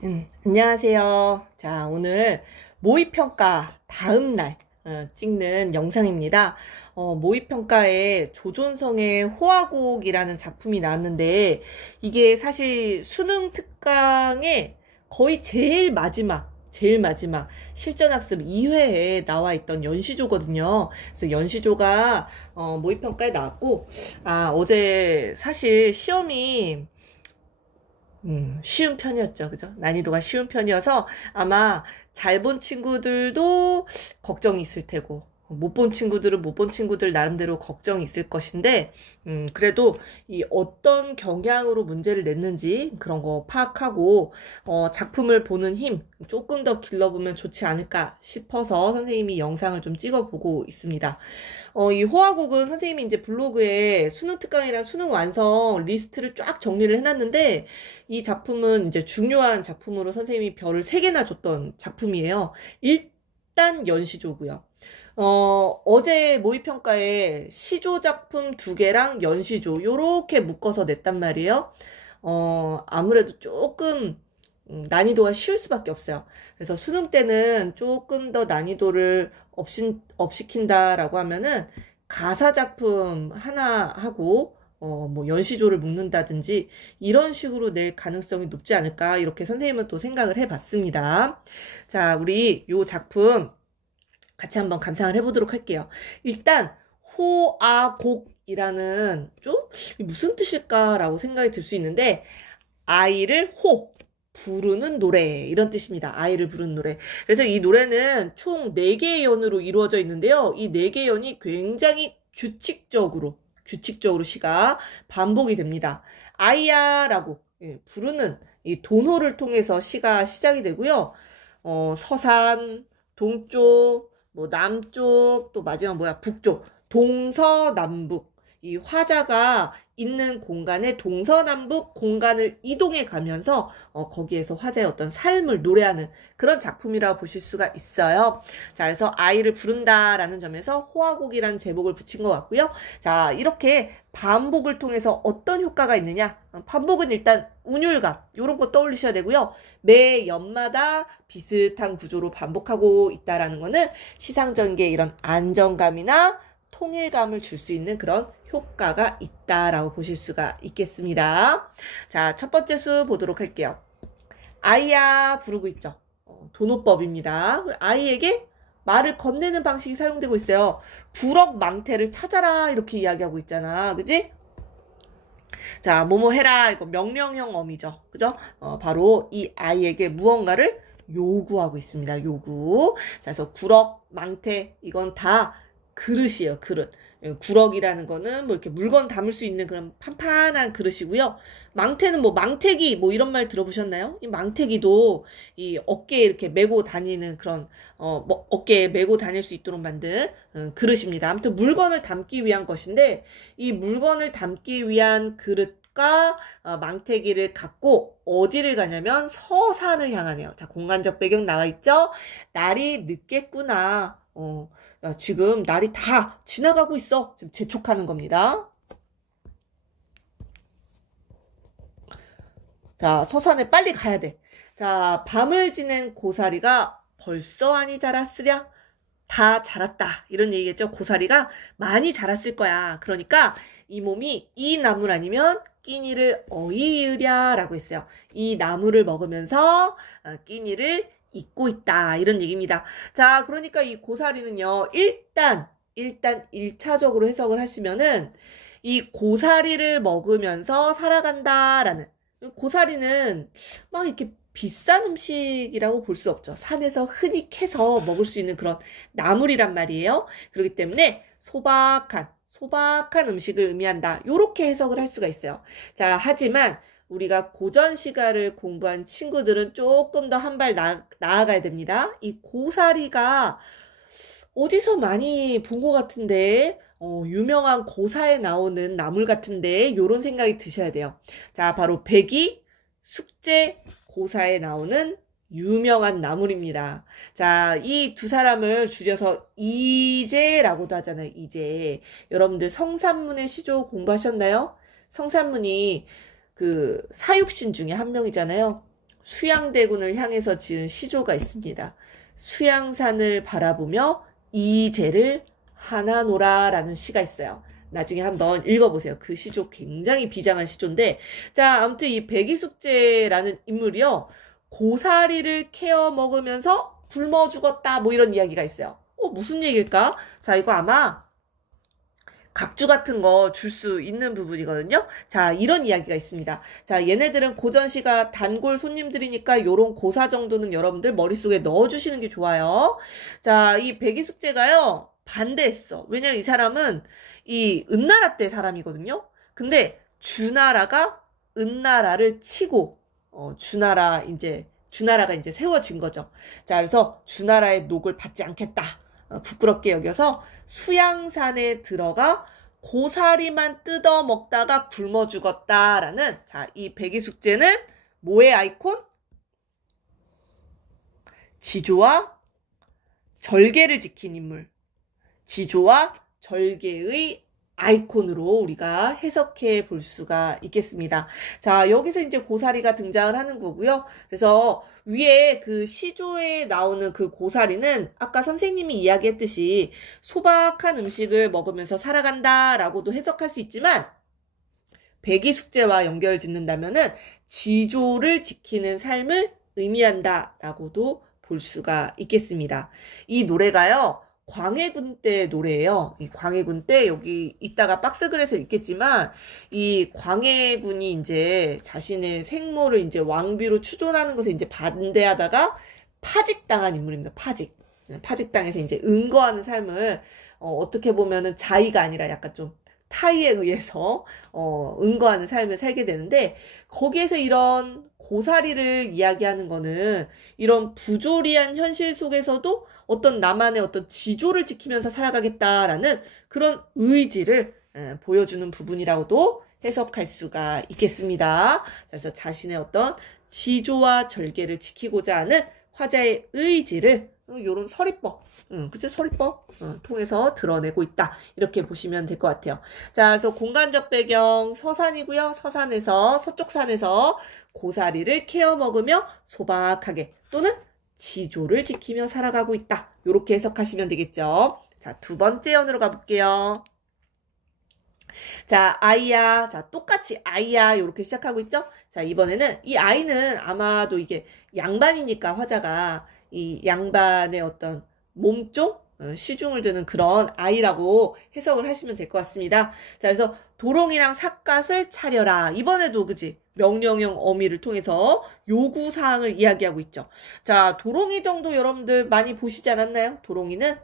안녕하세요. 자, 오늘 모의평가 다음 날 찍는 영상입니다. 모의평가에 조존성의 호화곡이라는 작품이 나왔는데 이게 사실 수능 특강의 거의 제일 마지막 실전학습 2회에 나와 있던 연시조거든요. 그래서 연시조가 모의평가에 나왔고, 어제 사실 시험이 쉬운 편이었죠. 그죠? 난이도가 쉬운 편이어서 아마 잘 본 친구들도 걱정이 있을 테고, 못 본 친구들은 못 본 친구들 나름대로 걱정이 있을 것인데, 그래도 이 어떤 경향으로 문제를 냈는지 그런 거 파악하고, 작품을 보는 힘 조금 더 길러보면 좋지 않을까 싶어서 선생님이 영상을 좀 찍어보고 있습니다. 이 호화곡은 선생님이 이제 블로그에 수능 특강이랑 수능 완성 리스트를 쫙 정리를 해놨는데, 이 작품은 이제 중요한 작품으로 선생님이 별을 3개나 줬던 작품이에요. 일단 연시조고요. 어제 모의평가에 시조 작품 2개랑 연시조 요렇게 묶어서 냈단 말이에요. 아무래도 조금 난이도가 쉬울 수밖에 없어요. 그래서 수능 때는 조금 더 난이도를 업시킨다라고 하면은 가사 작품 하나 하고 뭐 연시조를 묶는다든지 이런 식으로 낼 가능성이 높지 않을까 이렇게 선생님은 또 생각을 해봤습니다. 자, 우리 요 작품 같이 한번 감상을 해보도록 할게요. 일단 호아곡이라는 좀 무슨 뜻일까라고 생각이 들 수 있는데 아이를 부르는 노래 이런 뜻입니다. 아이를 부르는 노래. 그래서 이 노래는 총 4개의 연으로 이루어져 있는데요. 이 4개의 연이 굉장히 규칙적으로 시가 반복이 됩니다. 아이야라고 부르는 이 도노를 통해서 시가 시작이 되고요. 서산, 동쪽, 뭐 남쪽, 또 마지막 북쪽, 동서남북. 이 화자가 있는 공간에 동서남북 공간을 이동해 가면서 거기에서 화자의 어떤 삶을 노래하는 그런 작품이라고 보실 수가 있어요. 자, 그래서 아이를 부른다라는 점에서 호화곡이라는 제목을 붙인 것 같고요. 자, 이렇게 반복을 통해서 어떤 효과가 있느냐? 반복은 일단 운율감 이런 거 떠올리셔야 되고요. 매 연마다 비슷한 구조로 반복하고 있다라는 거는 시상전개에 이런 안정감이나 통일감을 줄 수 있는 그런 효과가 있다라고 보실 수가 있겠습니다. 자, 첫 번째 수 보도록 할게요. 아이야 부르고 있죠. 도노법입니다. 아이에게 말을 건네는 방식이 사용되고 있어요. 구럭 망태를 찾아라 이렇게 이야기하고 있잖아. 그지? 자, 뭐뭐 해라 이거 명령형 어미죠. 그죠? 바로 이 아이에게 무언가를 요구하고 있습니다. 요구. 자, 그래서 구럭 망태 이건 다 그릇이에요. 그릇. 구럭이라는 거는 뭐 이렇게 물건 담을 수 있는 그런 판판한 그릇이고요. 망태는 뭐 망태기 뭐 이런 말 들어보셨나요? 이 망태기도 이 어깨에 이렇게 메고 다니는 그런 뭐 어깨에 메고 다닐 수 있도록 만든 그릇입니다. 아무튼 물건을 담기 위한 것인데 이 물건을 담기 위한 그릇과 망태기를 갖고 어디를 가냐면 서산을 향하네요. 자, 공간적 배경 나와 있죠? 날이 늦겠구나. 야, 지금 날이 다 지나가고 있어. 지금 재촉하는 겁니다. 자, 서산에 빨리 가야 돼. 자, 밤을 지낸 고사리가 벌써 많이 자랐으랴? 다 자랐다. 이런 얘기겠죠. 고사리가 많이 자랐을 거야. 그러니까 이 몸이 이 나물 아니면 끼니를 어이으랴 라고 했어요. 이 나물을 먹으면서 끼니를 잊고 있다 이런 얘기입니다. 자, 그러니까 이 고사리는요 일단 1차적으로 해석을 하시면은 이 고사리를 먹으면서 살아간다라는, 고사리는 막 이렇게 비싼 음식이라고 볼 수 없죠. 산에서 흔히 캐서 먹을 수 있는 그런 나물이란 말이에요. 그렇기 때문에 소박한 음식을 의미한다. 요렇게 해석을 할 수가 있어요. 자, 하지만 우리가 고전 시가를 공부한 친구들은 조금 더 한 발 나아가야 됩니다. 이 고사리가 어디서 많이 본 것 같은데, 유명한 고사에 나오는 나물 같은데, 요런 생각이 드셔야 돼요. 자, 바로 백이 숙제 고사에 나오는 유명한 나물입니다. 자, 이 두 사람을 줄여서 이제라고도 하잖아요. 이제. 여러분들 성산문의 시조 공부하셨나요? 성산문이 그 사육신 중에 한 명이잖아요. 수양대군을 향해서 지은 시조가 있습니다. 수양산을 바라보며 이재를 하나노라 라는 시가 있어요. 나중에 한번 읽어보세요. 그 시조 굉장히 비장한 시조인데, 자, 아무튼 이 백이숙제라는 인물이요, 고사리를 캐어 먹으면서 굶어 죽었다, 뭐 이런 이야기가 있어요. 무슨 얘기일까? 자, 이거 아마 각주 같은 거 줄 수 있는 부분이거든요. 자, 이런 이야기가 있습니다. 자, 얘네들은 고전시가 단골 손님들이니까 요런 고사 정도는 여러분들 머릿속에 넣어주시는 게 좋아요. 자, 이 백이숙제가요, 반대했어. 왜냐면 이 사람은 이 은나라 때 사람이거든요. 근데 주나라가 은나라를 치고 주나라가 이제 세워진 거죠. 자, 그래서 주나라의 녹을 받지 않겠다. 부끄럽게 여겨서 수양산에 들어가 고사리만 뜯어 먹다가 굶어 죽었다라는, 자, 이 백이숙제는 뭐의 아이콘? 지조와 절개를 지킨 인물. 지조와 절개의 아이콘으로 우리가 해석해 볼 수가 있겠습니다. 자, 여기서 이제 고사리가 등장을 하는 거고요. 그래서 위에 그 시조에 나오는 그 고사리는 아까 선생님이 이야기했듯이 소박한 음식을 먹으면서 살아간다라고도 해석할 수 있지만, 백이숙제와 연결을 짓는다면은 지조를 지키는 삶을 의미한다라고도 볼 수가 있겠습니다. 이 노래가요, 광해군 때 노래예요. 이 광해군 때, 여기 이따가 박스글에서 읽겠지만, 이 광해군이 이제 자신의 생모를 이제 왕비로 추존하는 것에 이제 반대하다가 파직당한 인물입니다. 파직당해서 이제 은거하는 삶을, 어떻게 보면은 자의가 아니라 약간 좀 타의에 의해서, 은거하는 삶을 살게 되는데, 거기에서 이런 고사리를 이야기하는 거는 이런 부조리한 현실 속에서도 어떤 나만의 어떤 지조를 지키면서 살아가겠다라는 그런 의지를 보여주는 부분이라고도 해석할 수가 있겠습니다. 그래서 자신의 어떤 지조와 절개를 지키고자 하는 화자의 의지를 요런 서리법, 그쵸? 서리법 통해서 드러내고 있다. 이렇게 보시면 될 것 같아요. 자, 그래서 공간적 배경 서산이고요. 서쪽 산에서 고사리를 캐어 먹으며 소박하게 또는 지조를 지키며 살아가고 있다. 이렇게 해석하시면 되겠죠. 자, 두 번째 연으로 가볼게요. 자, 아이야. 자, 똑같이 아이야. 이렇게 시작하고 있죠. 자, 이번에는 이 아이는 아마도 이게 양반이니까 화자가 이 양반의 어떤 몸종? 시중을 드는 그런 아이라고 해석을 하시면 될 것 같습니다. 자, 그래서 도롱이랑 삿갓을 차려라. 이번에도 그지? 명령형 어미를 통해서 요구사항을 이야기하고 있죠. 자, 도롱이 정도 여러분들 많이 보시지 않았나요? 도롱이는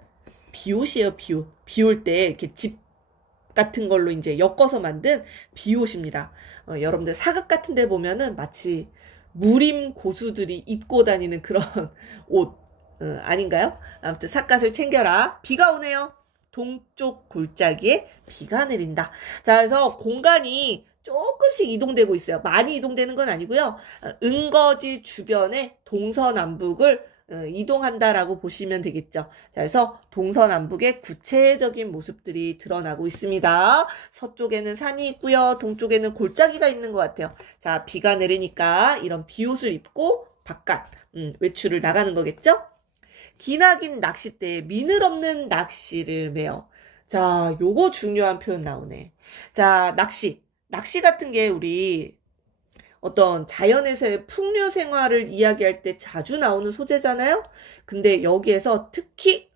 비옷이에요, 비옷. 비올 때 이렇게 집 같은 걸로 이제 엮어서 만든 비옷입니다. 여러분들 사극 같은 데 보면은 마치 무림 고수들이 입고 다니는 그런 옷, 아닌가요? 아무튼 삿갓을 챙겨라. 비가 오네요. 동쪽 골짜기에 비가 내린다. 자, 그래서 공간이 조금씩 이동되고 있어요. 많이 이동되는 건 아니고요. 은거지 주변에 동서남북을 이동한다라고 보시면 되겠죠. 자, 그래서 동서남북의 구체적인 모습들이 드러나고 있습니다. 서쪽에는 산이 있고요. 동쪽에는 골짜기가 있는 것 같아요. 자, 비가 내리니까 이런 비옷을 입고 바깥 외출을 나가는 거겠죠. 기나긴 낚싯대에 미늘 없는 낚시를 매요. 자, 요거 중요한 표현 나오네. 자, 낚시 같은 게 우리 어떤 자연에서의 풍류 생활을 이야기할 때 자주 나오는 소재잖아요. 근데 여기에서 특히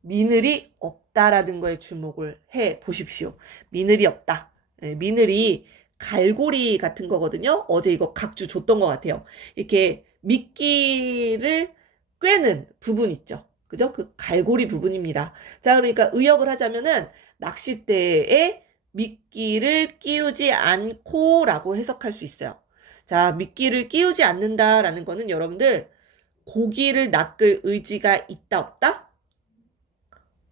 미늘이 없다라는 거에 주목을 해 보십시오. 미늘이 없다. 미늘이 갈고리 같은 거거든요. 어제 이거 각주 줬던 것 같아요. 이렇게 미끼를 꿰는 부분 있죠. 그죠? 그 갈고리 부분입니다. 자, 그러니까 의역을 하자면은 낚싯대에 미끼를 끼우지 않고 라고 해석할 수 있어요. 자, 미끼를 끼우지 않는다라는 거는 여러분들 고기를 낚을 의지가 있다 없다?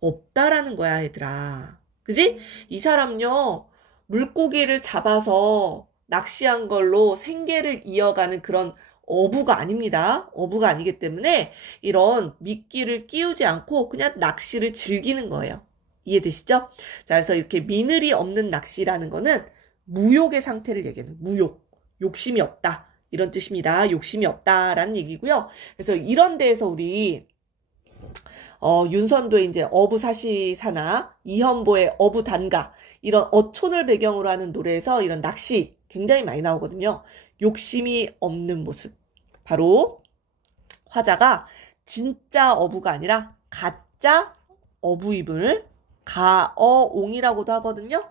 없다라는 거야, 얘들아. 그지? 이 사람요, 물고기를 잡아서 낚시한 걸로 생계를 이어가는 그런 어부가 아닙니다. 어부가 아니기 때문에 이런 미끼를 끼우지 않고 그냥 낚시를 즐기는 거예요. 이해되시죠? 자, 그래서 이렇게 미늘이 없는 낚시라는 거는 무욕의 상태를 얘기하는, 무욕. 욕심이 없다. 이런 뜻입니다. 욕심이 없다라는 얘기고요. 그래서 이런 데에서 우리 윤선도의 이제 어부사시사나 이현보의 어부단가 이런 어촌을 배경으로 하는 노래에서 이런 낚시 굉장히 많이 나오거든요. 욕심이 없는 모습. 바로 화자가 진짜 어부가 아니라 가짜 어부입을 가어옹이라고도 하거든요.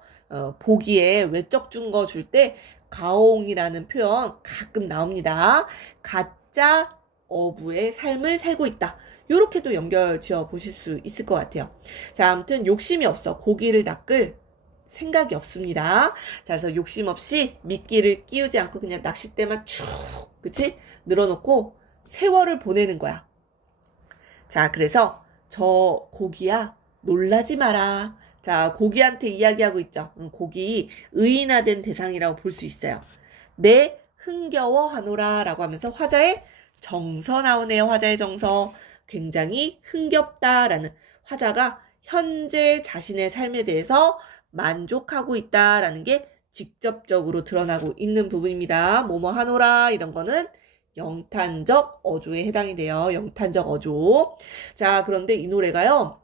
보기에 외적 증거 줄 때 가어옹이라는 표현 가끔 나옵니다. 가짜 어부의 삶을 살고 있다. 요렇게도 연결 지어 보실 수 있을 것 같아요. 자, 아무튼 욕심이 없어. 고기를 낚을 생각이 없습니다. 자, 그래서 욕심 없이 미끼를 끼우지 않고 그냥 낚싯대만 쭉, 그치? 늘어놓고 세월을 보내는 거야. 자, 그래서 저 고기야, 놀라지 마라. 자, 고기한테 이야기하고 있죠. 고기 의인화된 대상이라고 볼 수 있어요. 내 흥겨워하노라 라고 하면서 화자의 정서 나오네요. 화자의 정서. 굉장히 흥겹다라는, 화자가 현재 자신의 삶에 대해서 만족하고 있다라는 게 직접적으로 드러나고 있는 부분입니다. 뭐뭐 하노라 이런 거는 영탄적 어조에 해당이 돼요. 영탄적 어조. 자, 그런데 이 노래가요,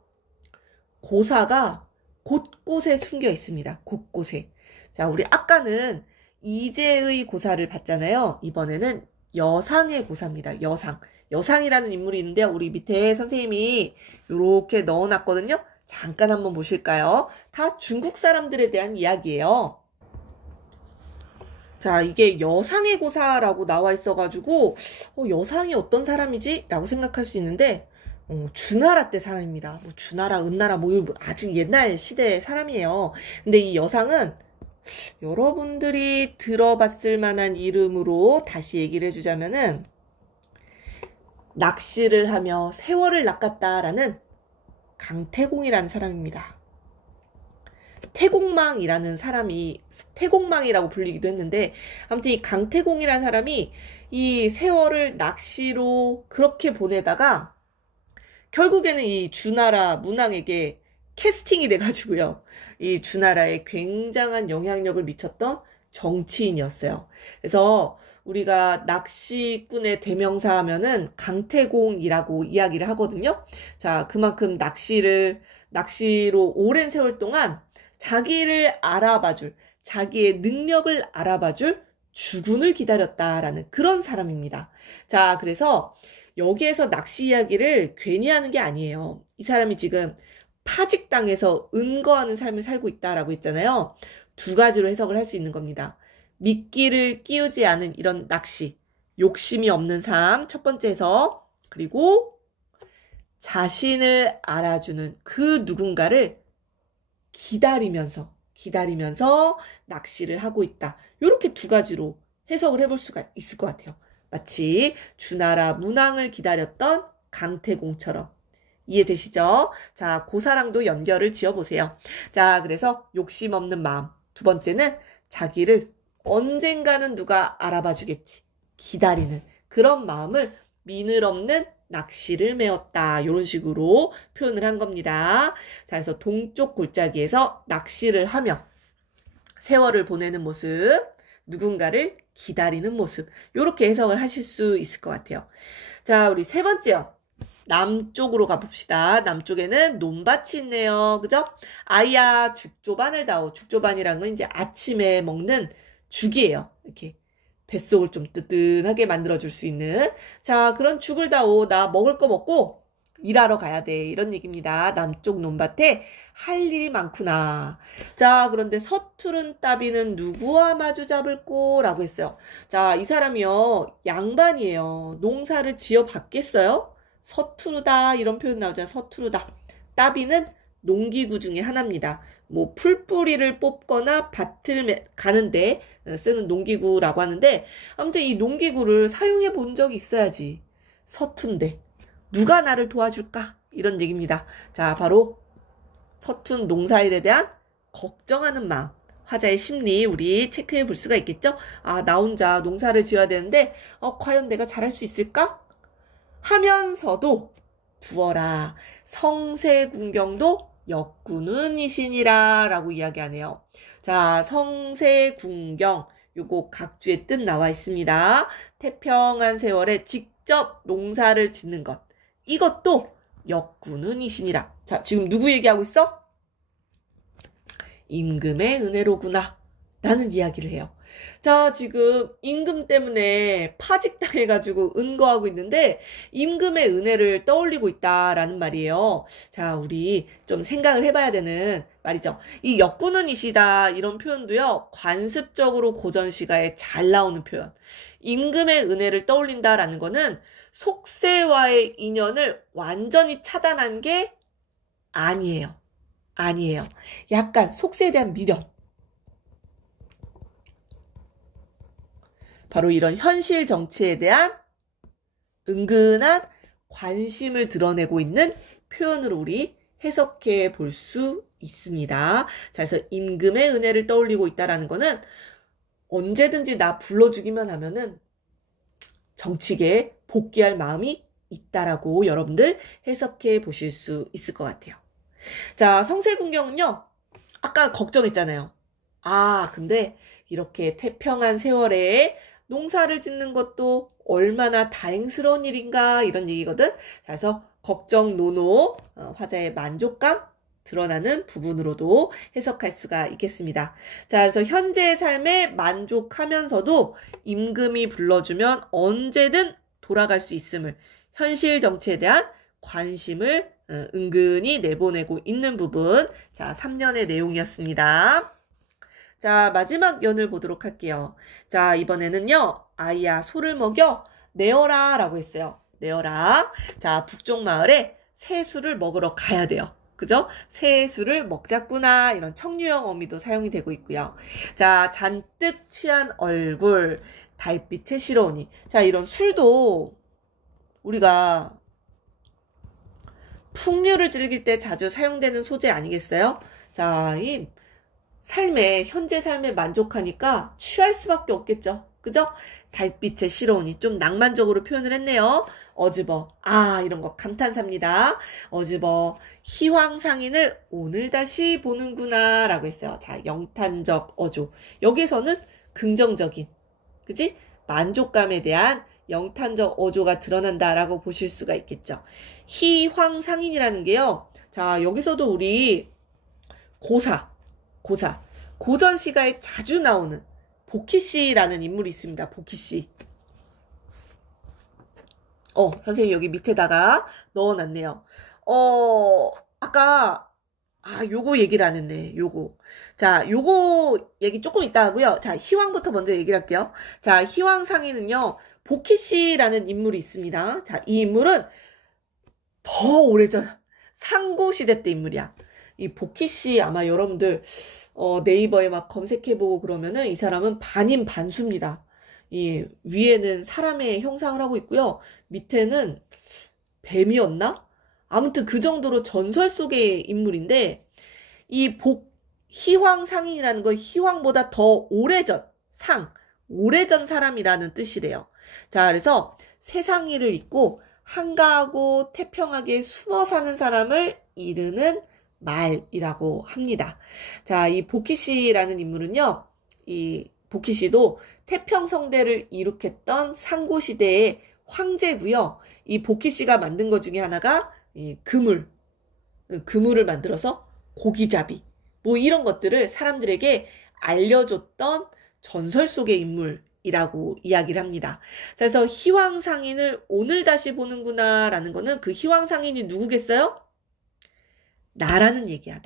고사가 곳곳에 숨겨 있습니다. 곳곳에. 자, 우리 아까는 이재의 고사를 봤잖아요. 이번에는 여상의 고사입니다. 여상. 여상이라는 인물이 있는데 우리 밑에 선생님이 이렇게 넣어놨거든요. 잠깐 한번 보실까요? 다 중국 사람들에 대한 이야기예요. 자, 이게 여상의 고사라고 나와 있어가지고 여상이 어떤 사람이지? 라고 생각할 수 있는데 주나라 때 사람입니다. 뭐 주나라, 은나라 뭐 아주 옛날 시대의 사람이에요. 근데 이 여상은 여러분들이 들어봤을 만한 이름으로 다시 얘기를 해주자면은 낚시를 하며 세월을 낚았다라는 강태공이라는 사람입니다. 태공망이라는 사람이 태공망이라고 불리기도 했는데 아무튼 이 강태공이라는 사람이 이 세월을 낚시로 그렇게 보내다가 결국에는 이 주나라 문왕에게 캐스팅이 돼가지고요. 이 주나라에 굉장한 영향력을 미쳤던 정치인이었어요. 그래서 우리가 낚시꾼의 대명사 하면은 강태공이라고 이야기를 하거든요. 자, 그만큼 낚시로 오랜 세월 동안 자기를 알아봐줄, 자기의 능력을 알아봐줄 주군을 기다렸다라는 그런 사람입니다. 자, 그래서 여기에서 낚시 이야기를 괜히 하는 게 아니에요. 이 사람이 지금 파직당해서 은거하는 삶을 살고 있다라고 했잖아요. 두 가지로 해석을 할 수 있는 겁니다. 미끼를 끼우지 않은 이런 낚시, 욕심이 없는 삶, 첫 번째 해석. 그리고 자신을 알아주는 그 누군가를 기다리면서 낚시를 하고 있다. 이렇게 두 가지로 해석을 해볼 수가 있을 것 같아요. 마치 주나라 문왕을 기다렸던 강태공처럼. 이해되시죠? 자, 고사랑도 연결을 지어보세요. 자, 그래서 욕심 없는 마음. 두 번째는 자기를 언젠가는 누가 알아봐 주겠지. 기다리는 그런 마음을 미늘 없는 낚시를 메었다. 이런 식으로 표현을 한 겁니다. 자, 그래서 동쪽 골짜기에서 낚시를 하며 세월을 보내는 모습, 누군가를 기다리는 모습, 이렇게 해석을 하실 수 있을 것 같아요. 자, 우리 세 번째요. 남쪽으로 가봅시다. 남쪽에는 논밭이 있네요. 그죠? 아야 죽조반을 다오. 죽조반이란 건 이제 아침에 먹는 죽이에요. 이렇게 뱃속을 좀 뜨뜻하게 만들어줄 수 있는. 자, 그런 죽을 다오. 나 먹을 거 먹고 일하러 가야 돼. 이런 얘기입니다. 남쪽 논밭에 할 일이 많구나. 자, 그런데 서투른 따비는 누구와 마주 잡을꼬? 라고 했어요. 자, 이 사람이요, 양반이에요. 농사를 지어 봤겠어요? 서투르다 이런 표현 나오잖아요. 서투르다. 따비는 농기구 중에 하나입니다. 뭐 풀뿌리를 뽑거나 밭을 가는데 쓰는 농기구라고 하는데 아무튼 이 농기구를 사용해 본 적이 있어야지. 서툰데 누가 나를 도와줄까? 이런 얘기입니다. 자, 바로 서툰 농사일에 대한 걱정하는 마음. 화자의 심리 우리 체크해 볼 수가 있겠죠? 아, 나 혼자 농사를 지어야 되는데 과연 내가 잘할 수 있을까? 하면서도 두어라. 성세군경도 역군은 이신이라 라고 이야기하네요. 자, 성세군경. 요거 각주의 뜻 나와 있습니다. 태평한 세월에 직접 농사를 짓는 것. 이것도 역군은 이시니라. 자, 지금 누구 얘기하고 있어? 임금의 은혜로구나 라는 이야기를 해요. 자, 지금 임금 때문에 파직당해가지고 은거하고 있는데 임금의 은혜를 떠올리고 있다라는 말이에요. 자, 우리 좀 생각을 해봐야 되는 말이죠. 이 역군은 이시다 이런 표현도요. 관습적으로 고전시가에 잘 나오는 표현. 임금의 은혜를 떠올린다라는 거는 속세와의 인연을 완전히 차단한 게 아니에요. 아니에요. 약간 속세에 대한 미련. 바로 이런 현실 정치에 대한 은근한 관심을 드러내고 있는 표현으로 우리 해석해 볼 수 있습니다. 자, 그래서 임금의 은혜를 떠올리고 있다라는 거는 언제든지 나 불러주기만 하면은 정치계에 복귀할 마음이 있다라고 여러분들 해석해 보실 수 있을 것 같아요. 자, 성세군경은요. 아까 걱정했잖아요. 아, 근데 이렇게 태평한 세월에 농사를 짓는 것도 얼마나 다행스러운 일인가 이런 얘기거든. 그래서 걱정, 노노, 화자의 만족감 드러나는 부분으로도 해석할 수가 있겠습니다. 자, 그래서 현재의 삶에 만족하면서도 임금이 불러주면 언제든 돌아갈 수 있음을, 현실 정치에 대한 관심을 은근히 내보내고 있는 부분. 자, 3년의 내용이었습니다. 자, 마지막 연을 보도록 할게요. 자, 이번에는요. 아이야 소를 먹여 내어라 라고 했어요. 내어라. 자, 북쪽마을에 새수를 먹으러 가야 돼요. 그죠? 새수를 먹자꾸나 이런 청유형 어미도 사용이 되고 있고요. 자, 잔뜩 취한 얼굴 달빛에 실어오니. 자, 이런 술도 우리가 풍류를 즐길 때 자주 사용되는 소재 아니겠어요? 자, 이 현재 삶에 만족하니까 취할 수밖에 없겠죠. 그죠? 달빛에 실어오니 좀 낭만적으로 표현을 했네요. 어즈버. 아, 이런 거 감탄사입니다. 어즈버. 희황상인을 오늘 다시 보는구나 라고 했어요. 자, 영탄적 어조. 여기서는 긍정적인, 그지? 만족감에 대한 영탄적 어조가 드러난다라고 보실 수가 있겠죠. 희황상인이라는 게요. 자, 여기서도 우리 고사. 고전시가에 자주 나오는 복희씨라는 인물이 있습니다. 복희씨. 선생님 여기 밑에다가 넣어놨네요. 아까, 요거 얘기를 안 했네. 요거. 자, 요거 얘기 조금 이따 하고요. 자, 희왕부터 먼저 얘기를 할게요. 자, 희왕상에는요, 복희씨라는 인물이 있습니다. 자, 이 인물은 더 오래전, 상고시대 때 인물이야. 이 복희씨 아마 여러분들 네이버에 막 검색해보고 그러면은 이 사람은 반인 반수입니다. 이 위에는 사람의 형상을 하고 있고요. 밑에는 뱀이었나? 아무튼 그 정도로 전설 속의 인물인데 이 희황상인이라는 건 희황보다 더 오래전 오래전 사람이라는 뜻이래요. 자, 그래서 세상일을 잊고 한가하고 태평하게 숨어 사는 사람을 이르는 말이라고 합니다. 자, 이 복희씨라는 인물은요, 이 복희씨도 태평성대를 이룩했던 상고시대의 황제고요. 이 복희씨가 만든 것 중에 하나가 이 그물을 만들어서 고기잡이, 뭐 이런 것들을 사람들에게 알려줬던 전설 속의 인물이라고 이야기를 합니다. 그래서 희황상인을 오늘 다시 보는구나 라는 거는 그 희황상인이 누구겠어요? 나라는 얘기야.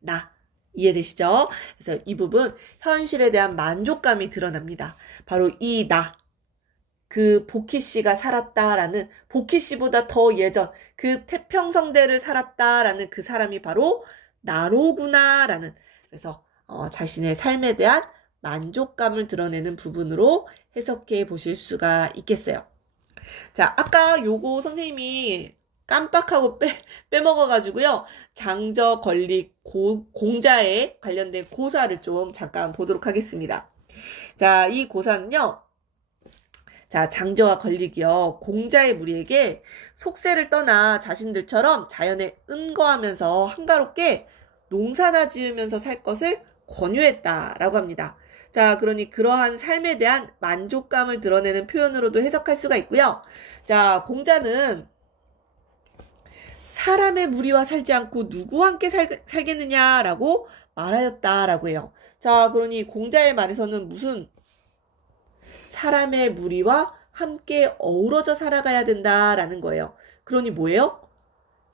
나. 이해되시죠? 그래서 이 부분 현실에 대한 만족감이 드러납니다. 바로 이 나. 그 복희씨가 살았다라는, 복희씨보다 더 예전 그 태평성대를 살았다라는 그 사람이 바로 나로구나라는, 그래서 자신의 삶에 대한 만족감을 드러내는 부분으로 해석해 보실 수가 있겠어요. 자, 아까 요거 선생님이 깜빡하고 빼먹어가지고요. 장저, 건립, 공자에 관련된 고사를 좀 잠깐 보도록 하겠습니다. 자, 이 고사는요. 자, 장저와 건릭이요. 공자의 무리에게 속세를 떠나 자신들처럼 자연에 은거하면서 한가롭게 농사나 지으면서 살 것을 권유했다라고 합니다. 자, 그러니 그러한 삶에 대한 만족감을 드러내는 표현으로도 해석할 수가 있고요. 자, 공자는 사람의 무리와 살지 않고 누구와 함께 살겠느냐라고 말하였다라고 해요. 자, 그러니 공자의 말에서는 무슨 사람의 무리와 함께 어우러져 살아가야 된다라는 거예요. 그러니 뭐예요?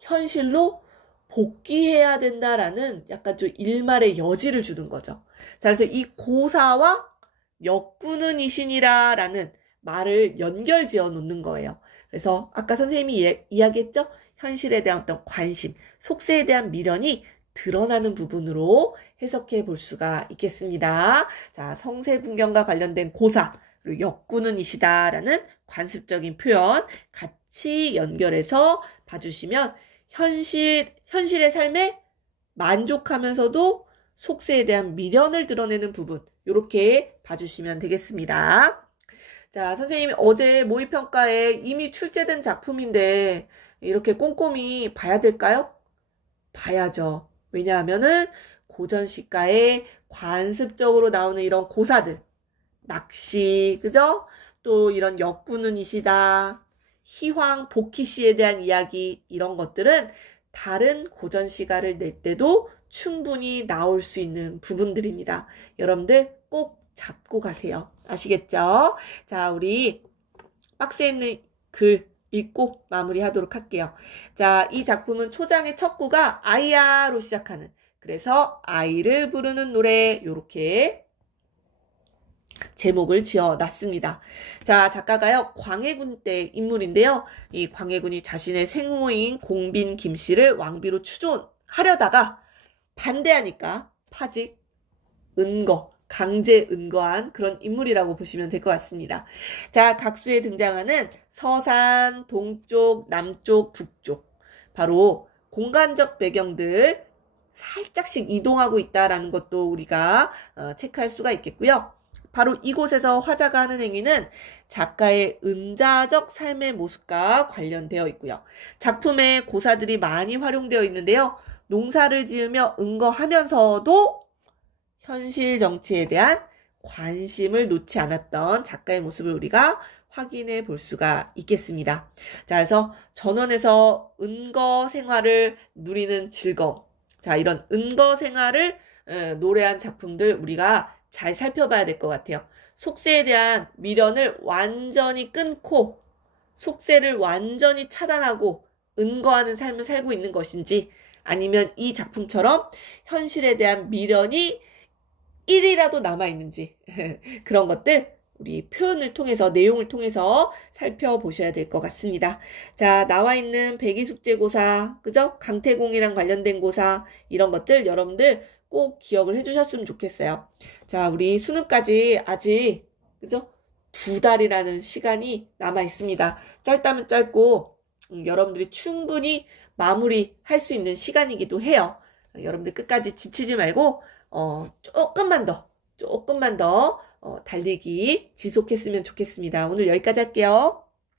현실로 복귀해야 된다라는 약간 좀 일말의 여지를 주는 거죠. 자, 그래서 이 고사와 역구는 이신이라라는 말을 연결 지어 놓는 거예요. 그래서 아까 선생님이 이야기했죠? 현실에 대한 어떤 관심, 속세에 대한 미련이 드러나는 부분으로 해석해 볼 수가 있겠습니다. 자, 성세군경과 관련된 고사, 그리고 역구는 이시다라는 관습적인 표현 같이 연결해서 봐주시면 현실의 삶에 만족하면서도 속세에 대한 미련을 드러내는 부분, 이렇게 봐주시면 되겠습니다. 자, 선생님이 어제 모의평가에 이미 출제된 작품인데 이렇게 꼼꼼히 봐야 될까요? 봐야죠. 왜냐하면은 고전시가에 관습적으로 나오는 이런 고사들, 낚시, 그죠? 또 이런 역구는 이시다, 희황, 복희씨에 대한 이야기, 이런 것들은 다른 고전시가를 낼 때도 충분히 나올 수 있는 부분들입니다. 여러분들 꼭 잡고 가세요. 아시겠죠? 자, 우리 박스에 있는 글 읽고 마무리하도록 할게요. 자, 이 작품은 초장의 첫 구가 아이야로 시작하는, 그래서 아이를 부르는 노래, 요렇게 제목을 지어 놨습니다. 자, 작가가요, 광해군 때 인물인데요. 이 광해군이 자신의 생모인 공빈 김씨를 왕비로 추존하려다가 반대하니까 파직, 은거, 강제 은거한 그런 인물이라고 보시면 될 것 같습니다. 자, 각수에 등장하는 서산, 동쪽, 남쪽, 북쪽, 바로 공간적 배경들 살짝씩 이동하고 있다라는 것도 우리가 체크할 수가 있겠고요. 바로 이곳에서 화자가 하는 행위는 작가의 은자적 삶의 모습과 관련되어 있고요. 작품에 고사들이 많이 활용되어 있는데요. 농사를 지으며 은거하면서도 현실 정치에 대한 관심을 놓지 않았던 작가의 모습을 우리가 확인해 볼 수가 있겠습니다. 자, 그래서 전원에서 은거 생활을 누리는 즐거움. 자, 이런 은거 생활을 노래한 작품들 우리가 잘 살펴봐야 될 것 같아요. 속세에 대한 미련을 완전히 끊고 속세를 완전히 차단하고 은거하는 삶을 살고 있는 것인지, 아니면 이 작품처럼 현실에 대한 미련이 1이라도 남아있는지 그런 것들 우리 표현을 통해서, 내용을 통해서 살펴보셔야 될 것 같습니다. 자, 나와 있는 백이숙제고사, 그죠? 강태공이랑 관련된 고사, 이런 것들 여러분들 꼭 기억을 해주셨으면 좋겠어요. 자, 우리 수능까지 아직, 그죠? 2달이라는 시간이 남아 있습니다. 짧다면 짧고 여러분들이 충분히 마무리할 수 있는 시간이기도 해요. 여러분들 끝까지 지치지 말고 조금만 더 달리기 지속했으면 좋겠습니다. 오늘 여기까지 할게요.